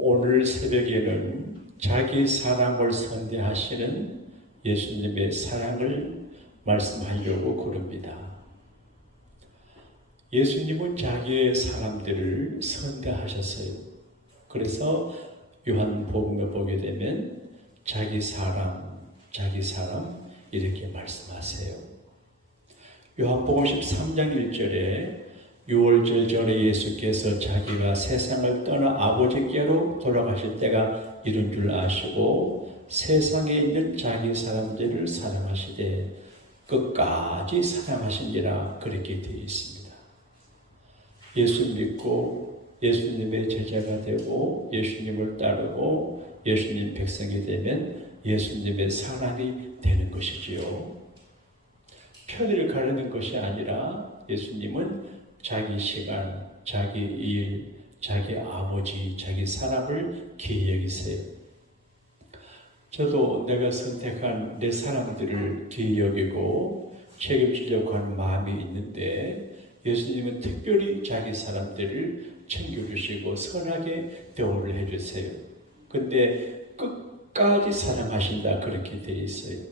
오늘 새벽에는 자기 사랑을 선대하시는 예수님의 사랑을 말씀하려고 그럽니다. 예수님은 자기의 사람들을 선대하셨어요. 그래서 요한복음에 보게 되면 자기 사람 이렇게 말씀하세요. 요한복음 13장 1절에 유월절 전에 예수께서 자기가 세상을 떠나 아버지께로 돌아가실 때가 이른 줄 아시고 세상에 있는 자기 사람들을 사랑하시되 끝까지 사랑하시니라 그렇게 되어 있습니다. 예수 믿고 예수님의 제자가 되고 예수님을 따르고 예수님 백성이 되면 예수님의 사람이 되는 것이지요. 편의를 가르는 것이 아니라 예수님은 자기 시간, 자기 일, 자기 아버지, 자기 사람을 귀히 여기세요. 저도 내가 선택한 내 사람들을 귀히 여기고 책임지려고 하는 마음이 있는데 예수님은 특별히 자기 사람들을 챙겨주시고 선하게 대우를 해주세요. 근데 끝까지 사랑하신다 그렇게 되어 있어요.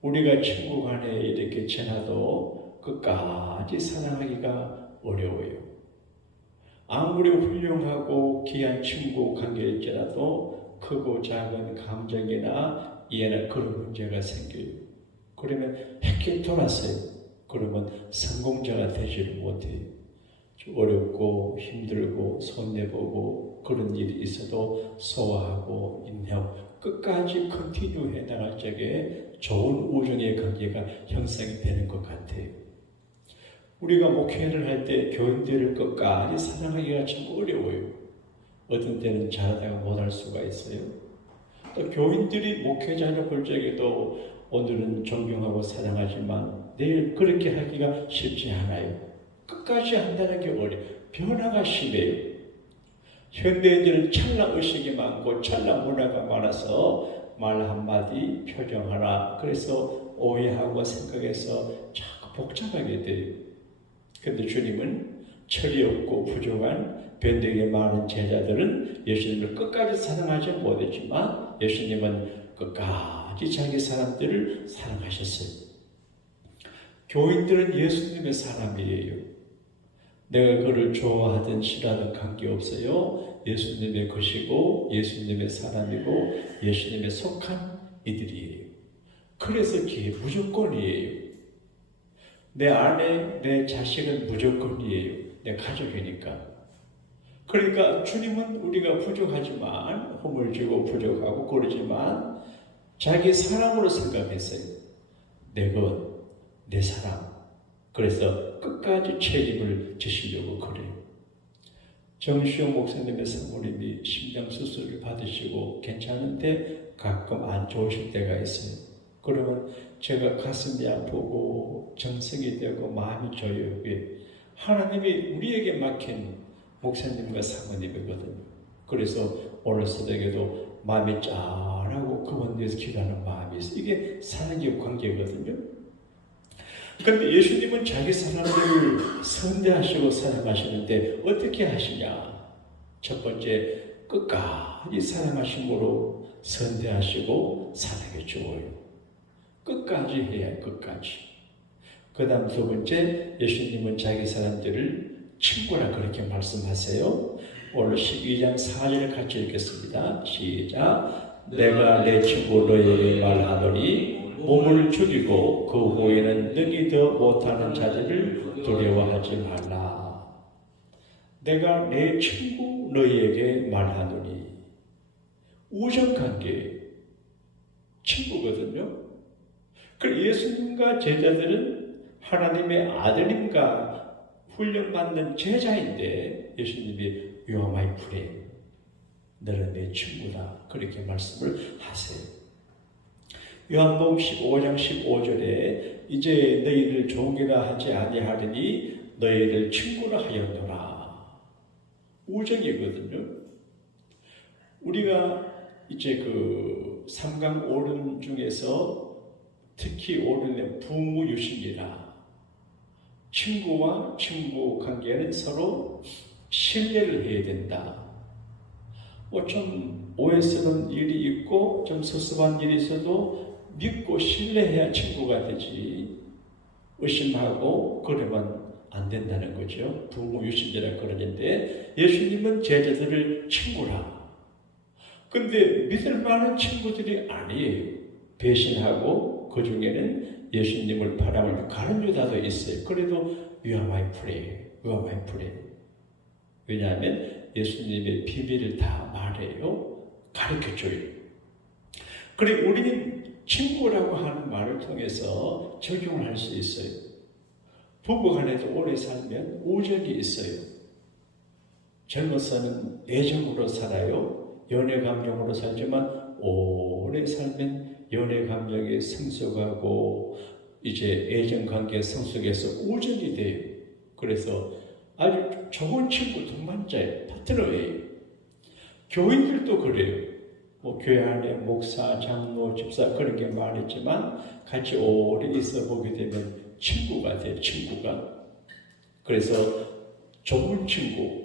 우리가 친구 간에 이렇게 지나도 끝까지 사랑하기가 어려워요. 아무리 훌륭하고 귀한 친구 관계일지라도 크고 작은 감정이나 이해나 그런 문제가 생겨요. 그러면 헷게 돌았어요. 그러면 성공자가 되지를 못해요. 어렵고 힘들고 손해보고 그런 일이 있어도 소화하고 인내하고 끝까지 컨티뉴 해나갈 적에 좋은 우정의 관계가 형성이 되는 것 같아요. 우리가 목회를 할 때 교인들을 끝까지 사랑하기가 참 어려워요. 어떤 때는 잘하다가 못할 수가 있어요. 또 교인들이 목회자를 볼 적에도 오늘은 존경하고 사랑하지만 내일 그렇게 하기가 쉽지 않아요. 끝까지 한다는 게 어려워요. 변화가 심해요. 현대인들은 찰나 의식이 많고 찰나 문화가 많아서 말 한마디, 표정 하나, 그래서 오해하고 생각해서 자꾸 복잡하게 돼요. 그런데 주님은 철이 없고 부족한 변덕이 많은 제자들은 예수님을 끝까지 사랑하지 못했지만 예수님은 끝까지 자기 사람들을 사랑하셨어요. 교인들은 예수님의 사람이에요. 내가 그를 좋아하든 싫어하든 관계없어요. 예수님의 것이고 예수님의 사람이고 예수님의 속한 이들이에요. 그래서 그게 무조건이에요. 내 아내, 내 자식은 무조건이에요. 내 가족이니까. 그러니까 주님은 우리가 부족하지만 허물지고 부족하고 그러지만 자기 사람으로 생각했어요. 내 것, 내 사람. 그래서 끝까지 책임을 지시려고 그래요. 정시용 목사님의 사모님이 심장수술을 받으시고 괜찮은데 가끔 안 좋으실 때가 있어요. 그러면 제가 가슴이 아프고 정성이 되고 마음이 조여요. 하나님이 우리에게 맡긴 목사님과 사모님이거든요. 그래서 오늘 새벽에도 마음이 짠하고 그분 위해서 기도하는 마음이 있어요. 이게 사랑의 관계거든요. 그런데 예수님은 자기 사람들을 선대하시고 사랑하시는데 어떻게 하시냐? 첫 번째, 끝까지 사랑하심으로 선대하시고 사랑해 주어요. 끝까지 해야 해요. 끝까지. 그 다음 두 번째, 예수님은 자기 사람들을 친구라 그렇게 말씀하세요. 오늘 12장 4절 같이 읽겠습니다. 시작. 내가 내 친구 너에게 말하노니 몸을 죽이고 그 후에는 능히 더 못하는 자들을 두려워하지 말라. 내가 내 친구 너희에게 말하노니 우정관계 친구거든요. 그 예수님과 제자들은 하나님의 아들님과 훈련받는 제자인데 예수님이 You are my friend. 너는 내 친구다. 그렇게 말씀을 하세요. 요한복음 15장 15절에 이제 너희를 종이라 하지 아니하리니 너희를 친구라 하였노라. 우정이거든요. 우리가 이제 그 삼강 오륜 중에서 특히 오륜의 부무유신이라 친구와 친구 관계는 서로 신뢰를 해야 된다. 뭐 좀 오해스러운 일이 있고 좀 섭섭한 일이 있어도 믿고 신뢰해야 친구가 되지. 의심하고 그러면 안 된다는 거죠. 부모 유신제라 그러는데 예수님은 제자들을 친구라. 근데 믿을 만한 친구들이 아니에요. 배신하고 그 중에는 예수님을 바라볼 가른 유다도 있어요. 그래도 You are my friend, You are my friend. 왜냐하면 예수님의 비밀을 다 말해요. 가르쳐줘요. 그래 우리는 친구라고 하는 말을 통해서 적용을 할 수 있어요. 부부간에도 오래 살면 우정이 있어요. 젊어서는 애정으로 살아요. 연애 감정으로 살지만 오래 살면 연애 감정이 성숙하고 이제 애정 관계 성숙해서 우정이 돼요. 그래서 아주 좋은 친구 동반자예요. 파트너예요. 교인들도 그래요. 뭐 교회 안에 목사, 장로, 집사 그런 게 많았지만 같이 오래 있어 보게 되면 친구가 돼요. 친구가. 그래서 좋은 친구.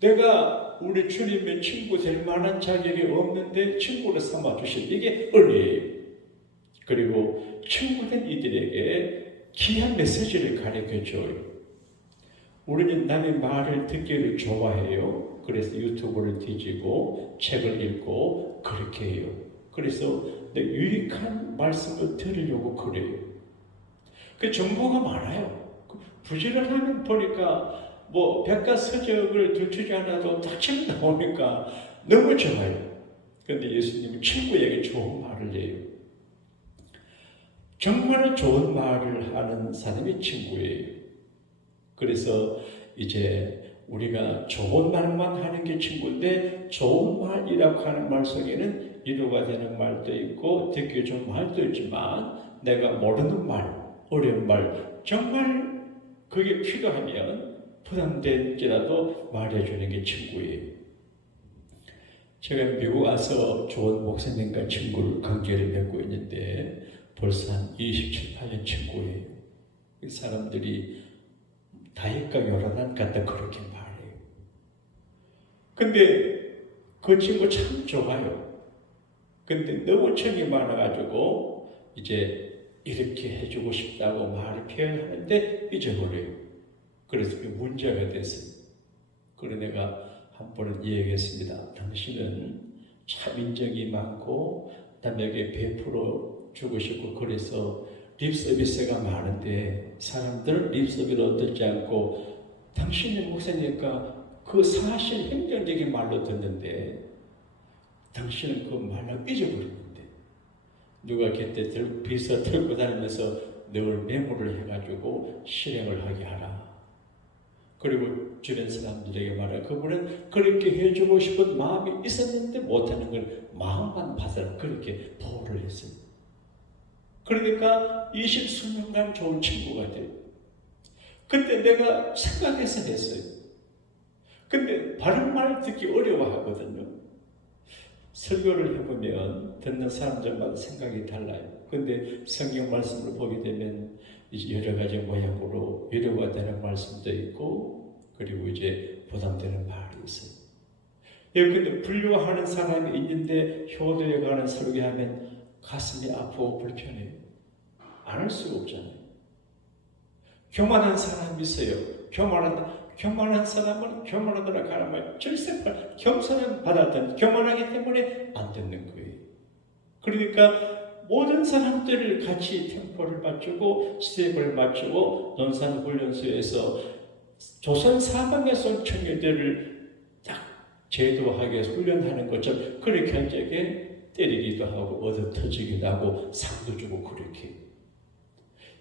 내가 우리 주님의 친구 될 만한 자격이 없는데 친구로 삼아주신 이게 은혜예요. 그리고 친구된 이들에게 귀한 메시지를 가르쳐줘요. 우리는 남의 말을 듣기를 좋아해요. 그래서 유튜브를 뒤지고 책을 읽고 그렇게 해요. 그래서 유익한 말씀을 들으려고 그래요. 그 정보가 많아요. 부지런하면 보니까 뭐 백과서적을 들추지 않아도 다침 나오니까 너무 좋아요. 그런데 예수님은 친구에게 좋은 말을 해요. 정말 좋은 말을 하는 사람이 친구예요. 그래서 이제 우리가 좋은 말만 하는 게 친구인데 좋은 말이라고 하는 말 속에는 위로가 되는 말도 있고 듣기 좋은 말도 있지만 내가 모르는 말, 어려운 말 정말 그게 필요하면 부담될지라도 말해주는 게 친구예요. 제가 미국 와서 좋은 목사님과 친구를 관계를 맺고 있는데 벌써 한 27, 8년 친구예요. 사람들이 다윗과 요나단 같다 그렇게 말해요. 근데 그 친구 참 좋아요. 근데 너무 정이 많아가지고 이제 이렇게 해주고 싶다고 말을 표현하는데 잊어버려요. 그래서 그게 문제가 됐어요. 그래서 내가 한 번은 얘기했습니다. 당신은 참 인정이 많고 남에게 베풀어 주고 싶고 그래서 립서비스가 많은데 사람들 립서비스를 듣지 않고 당신의 목사니까 그 사실 행정적인 말로 듣는데 당신은 그 말을 잊어버리는데 누가 그때 비서 들고 다니면서 늘 메모를 해가지고 실행을 하게 하라. 그리고 주변 사람들에게 말해 그분은 그렇게 해주고 싶은 마음이 있었는데 못하는 걸 마음만 받아라. 그렇게 보호를 했어요. 그러니까 20수년간 좋은 친구가 돼요. 그때 내가 생각해서 했어요. 근데 바른 말 듣기 어려워하거든요. 설교를 해보면 듣는 사람들마다 생각이 달라요. 근데 성경 말씀을 보게 되면 이제 여러 가지 모양으로 위로가 되는 말씀도 있고 그리고 이제 부담되는 말이 있어요. 예, 근데 불효하는 사람이 있는데 효도에 관한 설교하면 가슴이 아프고 불편해요. 안 할 수가 없잖아요. 교만한 사람이 있어요. 교만한 사람은 교만하더라 가는 말 절세발 겸손은 받았던 교만하기 때문에 안 듣는 거예요. 그러니까 모든 사람들을 같이 템포를 맞추고 스텝을 맞추고 논산훈련소에서 조선 사방에서 온 청년들을 딱 제도하게 훈련하는 것처럼 그렇게 한 적에 때리기도 하고 얻어 터지기도 하고 상도 주고 그렇게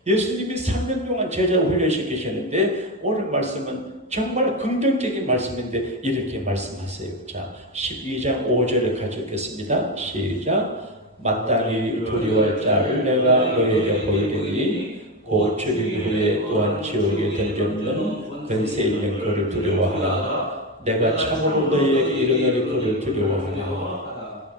예수님이 3년 동안 제자 훈련시키셨는데 오늘 말씀은 정말 긍정적인 말씀인데 이렇게 말씀하세요. 자, 12장 5절을 가져오겠습니다. 시작. 마땅히 두려워할 자를 내가 너에게 보이리니 곧 죽임 후에 또한 지옥에 던져있는 근세 있는 그를 두려워하라. 내가 참으로 너희에게 이르노니 그를 두려워하라.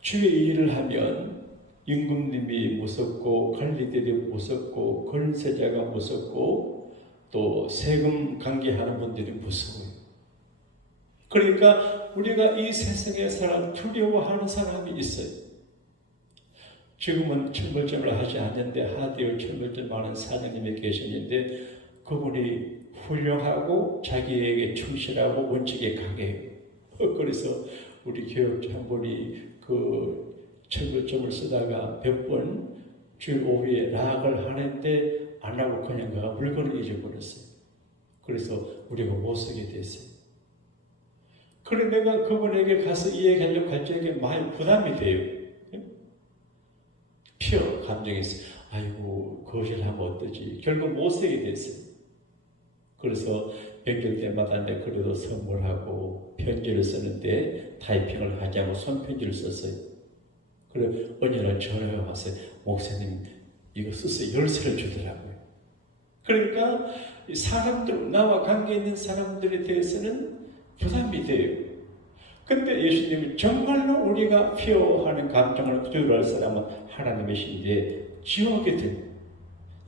주의 일을 하면 임금님이 무섭고 관리들이 무섭고 권세자가 무섭고 또 세금 관계하는 분들이 무서워요. 그러니까 우리가 이 세상에 살아 두려워하는 사람이 있어요. 지금은 철물점을 하지 않는데 하디오 철물점 하는 사장님이 계시는데 그분이 훌륭하고 자기에게 충실하고 원칙에 강해요. 그래서 우리 교육자 한 분이 그 철물점을 쓰다가 몇 번 주일 오후에 락을 하는데 안 하고 그냥 가 물건을 잊어버렸어요. 그래서 우리가 못 쓰게 됐어요. 그래 내가 그분에게 가서 이 얘기하려고 할 적에 많이 부담이 돼요. 피어 감정이 있어요. 아이고 거실 하면 어떠지? 결국 못 쓰게 됐어요. 그래서 명절 때마다 내 그래도 선물하고 편지를 쓰는데 타이핑을 하자고 손편지를 썼어요. 그래 어느 날 전화가 왔어요. 목사님 이거 쓰세요. 열쇠를 주더라고요. 그러니까 사람들 나와 관계 있는 사람들에 대해서는 부담이 돼요. 근데 예수님이 정말로 우리가 피어하는 감정을 두려워할 사람은 하나님이신데 지옥이든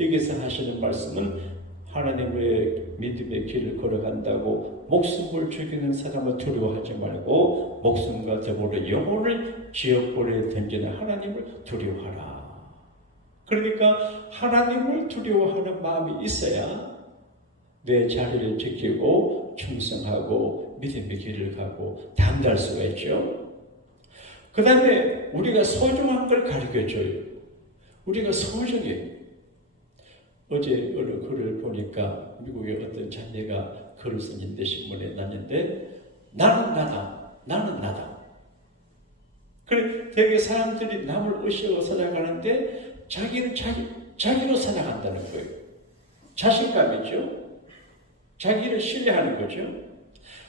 여기서 하시는 말씀은 하나님의 믿음의 길을 걸어간다고 목숨을 죽이는 사람을 두려워하지 말고 목숨과 더불어 영혼을 지옥불에 던지는 하나님을 두려워하라. 그러니까 하나님을 두려워하는 마음이 있어야 내 자리를 지키고 충성하고 믿음의 길을 가고 담대할 수가 있죠. 그 다음에 우리가 소중한 걸 가르쳐줘요. 우리가 소중해. 어제 어느 글을 보니까 미국의 어떤 자매가 글을 썼는데 신문에 났는데 나는 나다. 나는 나다. 그래 되게 사람들이 남을 의식하고 살아가는데 자기는 자기로 살아간다는 거예요. 자신감이죠. 자기를 신뢰하는 거죠.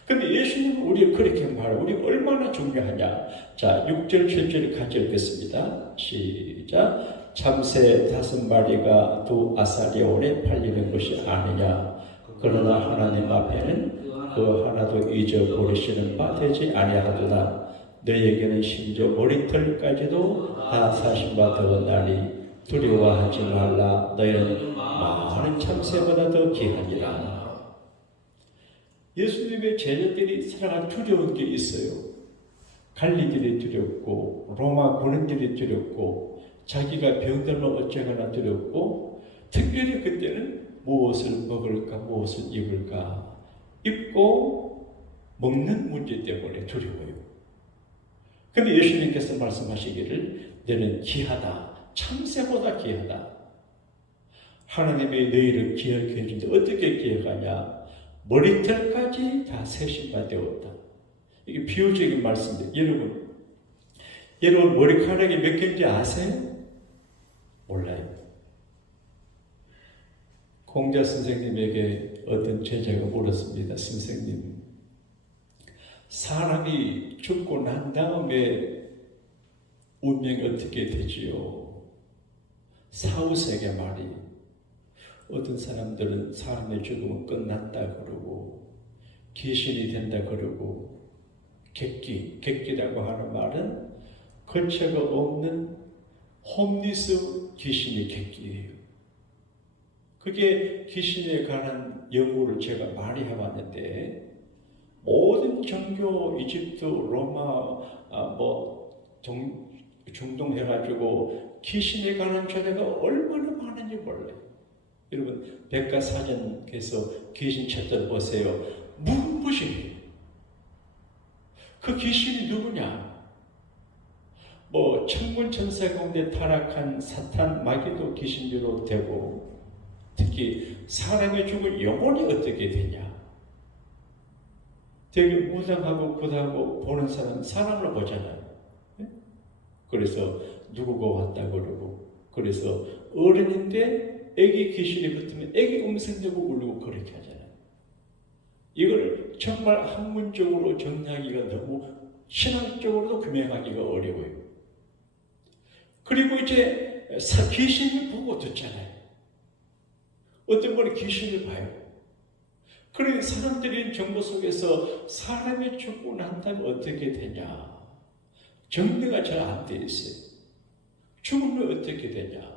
근데 예수님은 우리가 그렇게 말하고 우리가 얼마나 중요하냐. 자 6절 7절을 같이 읽겠습니다. 시작. 참새 5마리가 2 아사리온에 팔리는 것이 아니냐. 그러나 하나님 앞에는 그 하나도 잊어버리시는 바 되지 아니하도다. 너에게는 심지어 머리털까지도 다 사신 바 되었나니 두려워하지 말라. 너희는 많은 참새보다 더 귀하니라. 예수님의 제자들이 살아갈 두려운 게 있어요. 갈리들이 두렵고 로마 군인들이 두렵고 자기가 병들면 어쩌거나 두렵고 특별히 그때는 무엇을 먹을까 무엇을 입을까 입고 먹는 문제 때문에 두려워요. 근데 예수님께서 말씀하시기를 너는 귀하다. 참새보다 귀하다. 하나님의 너희를 기억해 주는데 어떻게 기억하냐. 머리털까지 다 세신 바 되었다. 이게 비유적인 말씀인데 여러분 머리카락이 몇 개인지 아세요? 몰라요. 공자 선생님에게 어떤 제자가 물었습니다. 선생님, 사람이 죽고 난 다음에 운명이 어떻게 되지요? 사후세계 말이 어떤 사람들은 사람의 죽음은 끝났다 그러고 귀신이 된다 그러고 객기라고 하는 말은 거처가 없는 홈리스 귀신이 객기예요. 그게 귀신에 관한 연구를 제가 많이 해봤는데 모든 종교 이집트 로마 중동 해가지고 귀신에 관한 전례가 얼마나 많은지 몰라요. 여러분 백과사전에서 귀신 찾던 보세요. 무궁무진해요. 그 귀신이 누구냐? 천군천사 가운데 타락한 사탄 마귀도 귀신으로 되고 특히 사람의 죽은 영혼이 어떻게 되냐? 되게 무당하고 굿하고 보는 사람은 사람을 보잖아요. 그래서 누구가 왔다 그러고 그래서 어른인데 애기 귀신이 붙으면 애기 음성 내고 울고 그렇게 하잖아요. 이걸 정말 학문적으로 정리하기가 너무 신앙적으로도 규명하기가 어려워요. 그리고 이제 귀신을 보고 듣잖아요. 어떤 분이 귀신을 봐요. 그런 사람들이 정보 속에서 사람이 죽고 난 다음에 어떻게 되냐. 정리가 잘 안 돼 있어요. 죽으면 어떻게 되냐.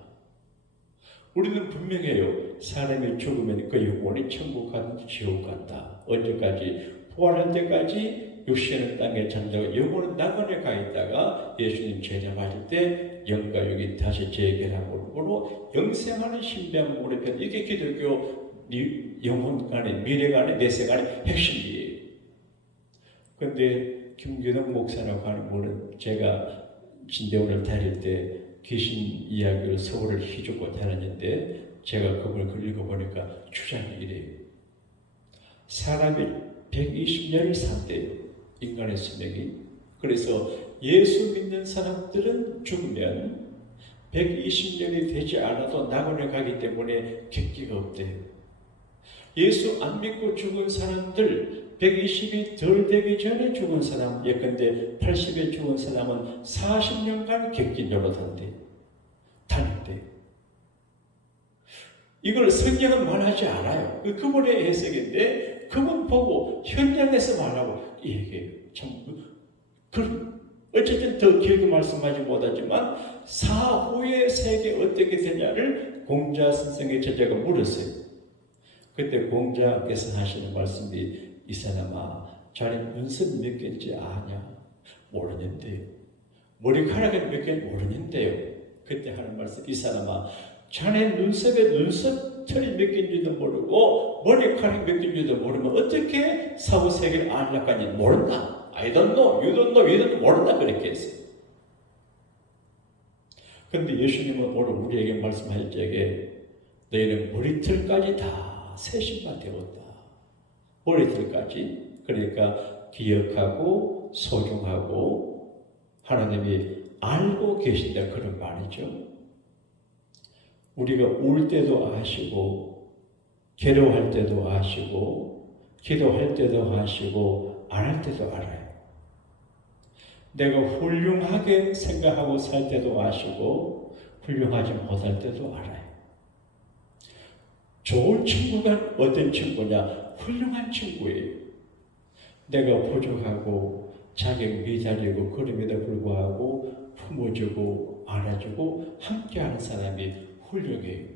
우리는 분명해요. 사람이 죽으면 그 영혼이 천국 간다, 지옥 간다. 언제까지? 부활할 때까지 육신은 땅에 잠자고 영혼은 낙원에 가 있다가 예수님 제자 맞을 때 영과 육이 다시 재결합으로 영생하는 신비한 편 이게 기독교 영혼 간의 미래 간의 내세 간의 핵심이에요. 그런데 김규동 목사라고 하는 분은 제가 진대원을 다닐 때 귀신 이야기를 서울을 희죽고 다녔는데 제가 그걸 읽어보니까 주장이 이래요. 사람이 120년을 산대요. 인간의 수명이. 그래서 예수 믿는 사람들은 죽으면 120년이 되지 않아도 낙원에 가기 때문에 객기가 없대요. 예수 안 믿고 죽은 사람들 120이 덜 되기 전에 죽은 사람, 예컨대 80에 죽은 사람은 40년간 객기 노릇한대. 다닌대. 이걸 성경은 말하지 않아요. 그분의 해석인데 그분 보고 현장에서 말하고 얘기해요. 참, 어쨌든 더 길게 말씀하지 못하지만 사후의 세계 어떻게 되냐를 공자 선생의 제자가 물었어요. 그때 공자께서 하시는 말씀이 이 사람아, 자네 눈썹 몇 개인지 아냐? 모르는데요. 머리카락이 몇 개인지 모르는데요. 그때 하는 말씀, 이 사람아, 자네 눈썹에 눈썹 털이 몇 개인지도 모르고 머리카락이 몇 개인지도 모르면 어떻게 사후 세계를 알려고 하니? 모른다. I don't know, you don't know, you don't know, 모른다. 그렇게 했어요. 그런데 예수님은 오늘 우리에게 말씀할 적에 너희는 머리털까지 다 세신바 되었다. 머리털까지. 그러니까 기억하고 소경하고 하나님이 알고 계신다 그런 말이죠. 우리가 울 때도 아시고 괴로워할 때도 아시고 기도할 때도 아시고 안 할 때도 알아요. 내가 훌륭하게 생각하고 살 때도 아시고 훌륭하지 못할 때도 알아요. 좋은 친구가 어떤 친구냐? 훌륭한 친구예요. 내가 부족하고 자격 미달이고 그럼에도 불구하고 품어주고 안아주고 함께하는 사람이 훌륭해요.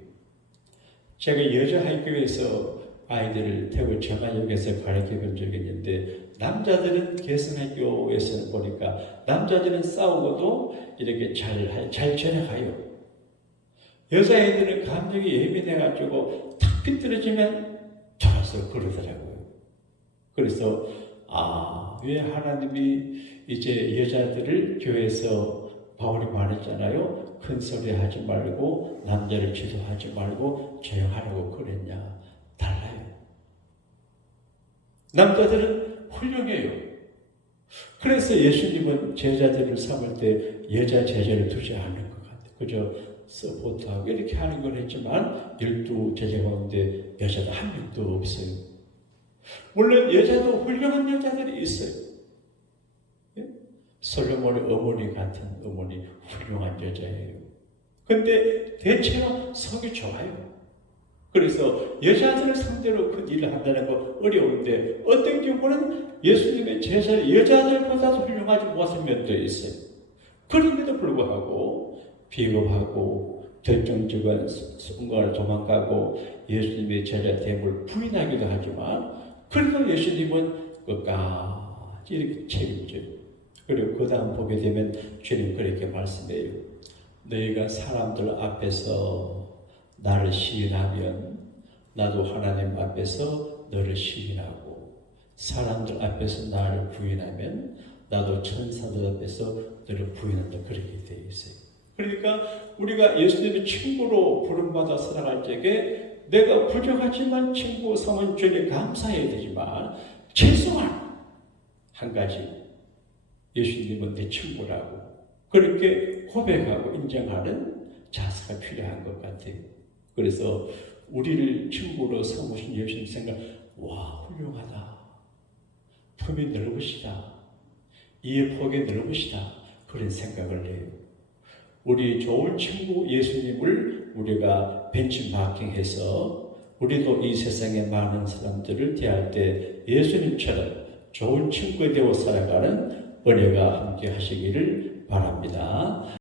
제가 여자 학교에서 아이들을 태우 정한역에서 가르쳐 본 적이 있는데 남자들은 개성학교에서 보니까 남자들은 싸우고도 이렇게 잘 지나가요. 여자애들은 감정이 예민해가지고 탁 삐뚤어지면 좋아서 그러더라고요. 그래서 왜 하나님이 이제 여자들을 교회에서 바울이 말했잖아요. 큰 소리 하지 말고 남자를 지도하지 말고 조용하라고 그랬냐. 달라요. 남자들은 훌륭해요. 그래서 예수님은 제자들을 삼을 때 여자 제자를 두지 않는 것 같아요. 그저 서포트하고 이렇게 하는 건 했지만 12제자 가운데 여자도 한 명도 없어요. 물론 여자도 훌륭한 여자들이 있어요. 솔로몬의 어머니 같은 어머니 훌륭한 여자예요. 근데 대체로 속이 좋아요. 그래서 여자들을 상대로 그 일을 한다는 거 어려운데 어떤 경우는 예수님의 제자를 여자들보다도 훌륭하지 못한 면도 있어요. 그럼에도 불구하고 비겁하고 결정적인 순간을 도망가고 예수님의 제자 됨을 부인하기도 하지만 그래도 예수님은 끝까지 이렇게 책임져요. 그리고 그 다음 보게 되면 주님 그렇게 말씀해요. 너희가 사람들 앞에서 나를 시인하면 나도 하나님 앞에서 너를 시인하고 사람들 앞에서 나를 부인하면 나도 천사들 앞에서 너를 부인한다. 그렇게 되어 있어요. 그러니까 우리가 예수님의 친구로 부름받아 살아갈 적에 내가 부족하지만 친구 삼은 주님 감사해야 되지만 최소한 한 가지 예수님은 내 친구라고 그렇게 고백하고 인정하는 자세가 필요한 것 같아요. 그래서 우리를 친구로 삼으신 예수님 생각, 와 훌륭하다. 품이 넓으시다. 이해 폭이 넓으시다. 그런 생각을 해요. 우리 좋은 친구 예수님을 우리가 벤치마킹해서 우리도 이 세상에 많은 사람들을 대할 때 예수님처럼 좋은 친구 되어 살아가는 은혜가 함께 하시기를 바랍니다.